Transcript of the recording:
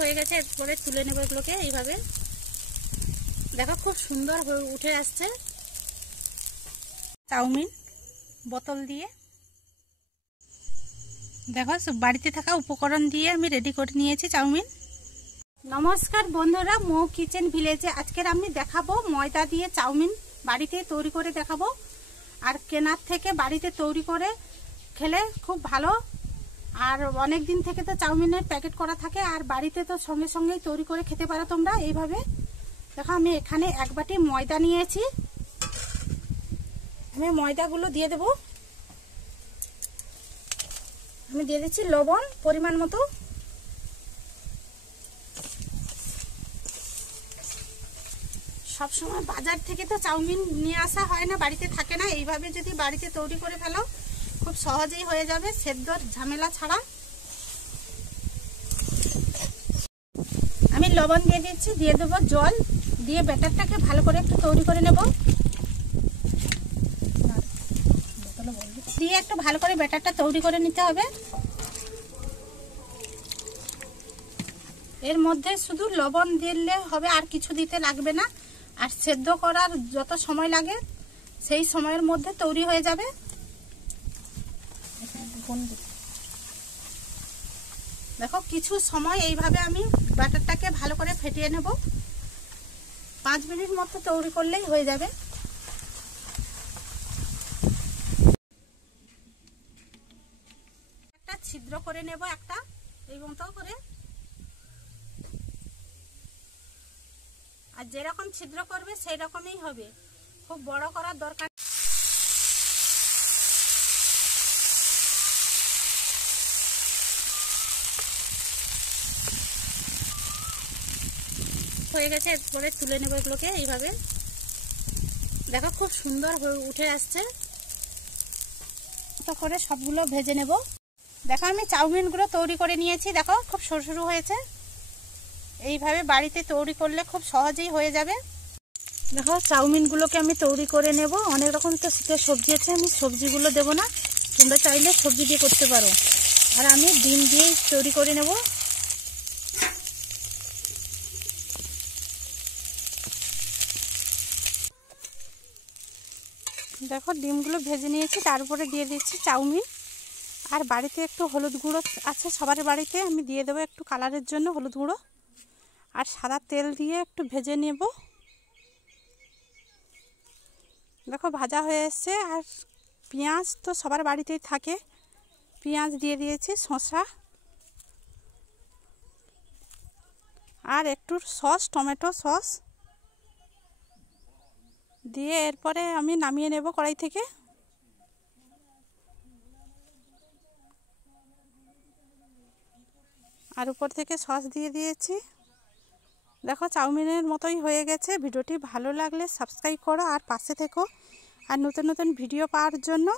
হয়ে গেছে, এরপরে তুলে নেব এগুলোকে এইভাবে। দেখো খুব সুন্দর উঠে আসছে চাউমিন বোতল দিয়ে। দেখো বাড়িতে থাকা উপকরণ দিয়ে আমি রেডি করে নিয়েছি চাউমিন। নমস্কার বন্ধুরা, মৌ কিচেন ভিলেজে আজকের আমি দেখাবো ময়দা দিয়ে চাউমিন বাড়িতে তৈরি করে দেখাবো। আর কেনার থেকে বাড়িতে তৈরি করে খেলে খুব ভালো। আর অনেক দিন থেকে তো চাউমিনের প্যাকেট করা থাকে, আর বাড়িতে তো সঙ্গে সঙ্গেই তৈরি করে খেতে পারো তোমরা এইভাবে। দেখো আমি এখানে এক বাটি ময়দা নিয়েছি, আমি ময়দাগুলো দিয়ে দেব। আমি দিয়ে দিচ্ছি লবণ পরিমাণ মতো। সবসময় বাজার থেকে তো চাউমিন নিয়ে আসা হয় না, বাড়িতে থাকে না। এইভাবে যদি বাড়িতে তৈরি করে ফেলো খুব সহজেই হয়ে যাবে, সেদ্ধর ঝামেলা ছাড়া। আমি লবণ দিয়ে দিচ্ছি, দিয়ে দেবো জল, দিয়ে ব্যাটারটাকে ভালো করে একটু তৈরি করে নেব। দিয়ে একটু ভালো করে ব্যাটারটা তৈরি করে নিতে হবে। এর মধ্যে শুধু লবণ দিলে হবে, আর কিছু দিতে লাগবে না। আর সেদ্ধ করার যত সময় লাগে সেই সময়ের মধ্যে তৈরি হয়ে যাবে। দেখো কিছু সময় এইভাবে আমি ব্যাটারটাকে ভালো করে ফেটিয়ে নেব। 5 মিনিট মতো তৈরি করলেই হয়ে যাবে। একটা ছিদ্র করে নেব, একটা এই মতো করে। আর যেরকম ছিদ্র করবে সেই রকমই হবে, খুব বড় করার দরকার। হয়ে গেছে, এরপরে তুলে নেব এগুলোকে এইভাবে। দেখো খুব সুন্দর উঠে আসছে। তো করে সবগুলো ভেজে নেব। দেখো আমি চাউমিনগুলো তৈরি করে নিয়েছি, দেখো খুব সরু সরু হয়েছে। এইভাবে বাড়িতে তৈরি করলে খুব সহজেই হয়ে যাবে। দেখো চাউমিনগুলোকে আমি তৈরি করে নেব। অনেক রকম তো শীতের সবজি আছে, আমি সবজিগুলো দেব না, তোমরা চাইলে সবজি দিয়ে করতে পারো। আর আমি ডিম দিয়েই তৈরি করে নেব। দেখো ডিমগুলো ভেজে নিয়েছি, তারপরে দিয়ে দিচ্ছি চাউমিন। আর বাড়িতে একটু হলুদ গুঁড়ো আছে সবার বাড়িতে, আমি দিয়ে দেবো একটু কালারের জন্য হলুদ গুঁড়ো। আর সাদা তেল দিয়ে একটু ভেজে নেব। দেখো ভাজা হয়ে এসছে। আর পেঁয়াজ তো সবার বাড়িতেই থাকে, পেঁয়াজ দিয়ে দিয়েছি, শসা আর একটু সস, টমেটো সস দিয়ে এরপরে আমি নামিয়ে নেব কড়াই থেকে। আর উপর থেকে সস দিয়ে দিয়েছি। দেখো চাউমিনের মতোই হয়ে গেছে। ভিডিওটি ভালো লাগলে সাবস্ক্রাইব করো আর পাশে থেকো, আর নতুন নতুন ভিডিও পাওয়ার জন্য।